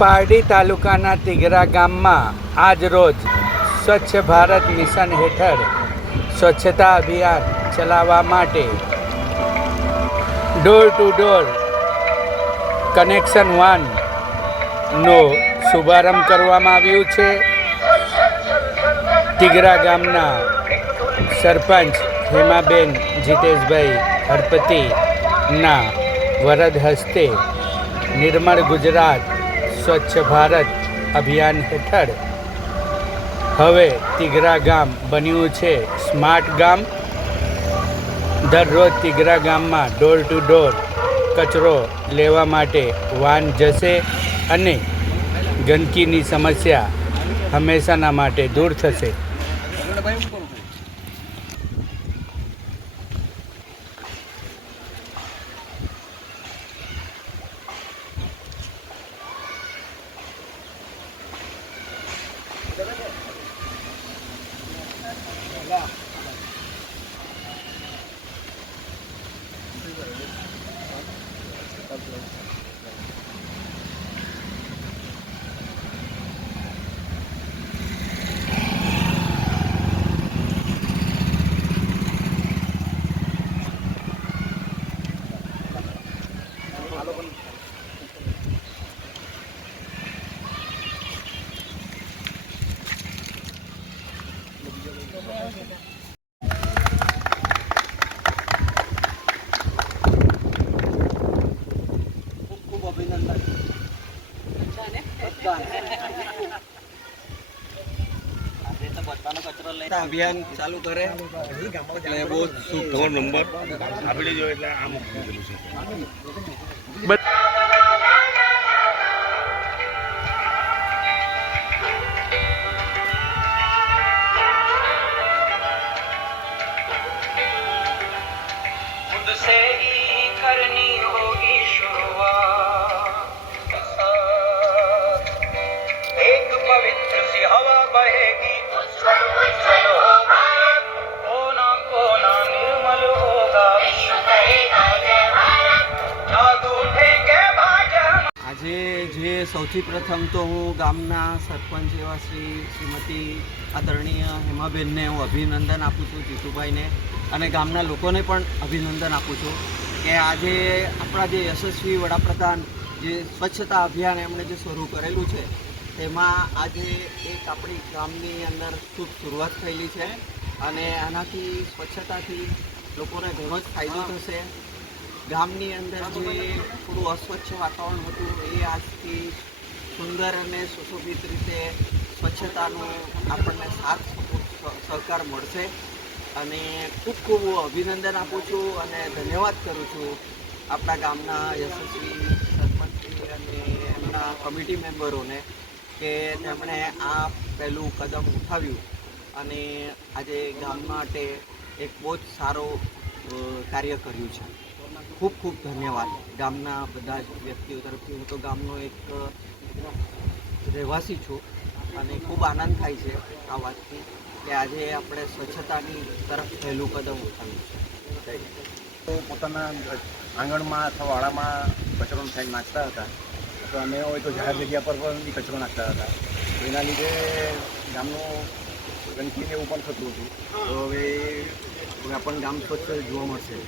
પારડી તાલુકાના તિગરા ગામમાં આજ રોજ સ્વચ્છ ભારત મિશન હેઠળ સ્વચ્છતા અભિયાન ચલાવવા માટે ડોર ટુ ડોર કનેક્શન વાનનો શુભારંભ કરવામાં આવ્યું છે. તિગરા ગામના સરપંચ હેમાબેન જીતેશભાઈ હરપતિના વરદ હસ્તે નિર્મળ ગુજરાત સ્વચ્છ ભારત અભિયાન હેઠળ હવે તિગરા ગામ બન્યું છે સ્માર્ટ ગામ. દરરોજ તિગરા ગામમાં ડોર ટુ ડોર કચરો લેવા માટે વાન જશે અને ગંદકીની સમસ્યા હંમેશાના માટે દૂર થશે. અભિયાન ચાલુ કરે એટલે બહુ શુભ નંબર આપી દેજો એટલે આમ જે સૌથી પ્રથમ તો હું ગામના સરપંચ એવા શ્રીમતી આદરણીય હેમાબેનને હું અભિનંદન આપું છું, જીતુભાઈને, અને ગામના લોકોને પણ અભિનંદન આપું છું કે આજે આપણા જે યશસ્વી વડાપ્રધાન જે સ્વચ્છતા અભિયાન એમણે જે શરૂ કરેલું છે તેમાં આજે એક આપણી ગામની અંદર શુભ શરૂઆત થયેલી છે અને આનાથી સ્વચ્છતાથી લોકોને ઘણો જ ફાયદો થશે. ગામની અંદર જે થોડું અસ્વચ્છ વાતાવરણ હતું એ આજથી સુંદર અને સુશોભિત રીતે સ્વચ્છતાનું આપણને સાથ સહકાર મળશે અને ખૂબ ખૂબ અભિનંદન આપું છું અને ધન્યવાદ કરું છું આપણા ગામના યશસ્વી સરપંચશ્રી અને એમના કમિટી મેમ્બરોને કે તેમણે આ પહેલું કદમ ઉઠાવ્યું અને આજે ગામ માટે એક બહુ જ સારો કાર્ય કર્યું છે. ખૂબ ખૂબ ધન્યવાદ ગામના બધા જ વ્યક્તિઓ તરફથી. હું તો ગામનો એક રહેવાસી છું અને ખૂબ આનંદ થાય છે આ વાતથી કે આજે આપણે સ્વચ્છતાની તરફ પહેલું કદમ ઉઠાવ્યું છે. પોતાના આંગણમાં અથવા વાડામાં કચરો નાખતા હતા તો અમે હોય તો જાહેર જગ્યા પર પણ બી કચરો નાખતા હતા. એના લીધે ગામનું ગંદકીને એવું પણ થતું હતું. તો હવે આપણને ગામ સ્વચ્છ જોવા મળશે.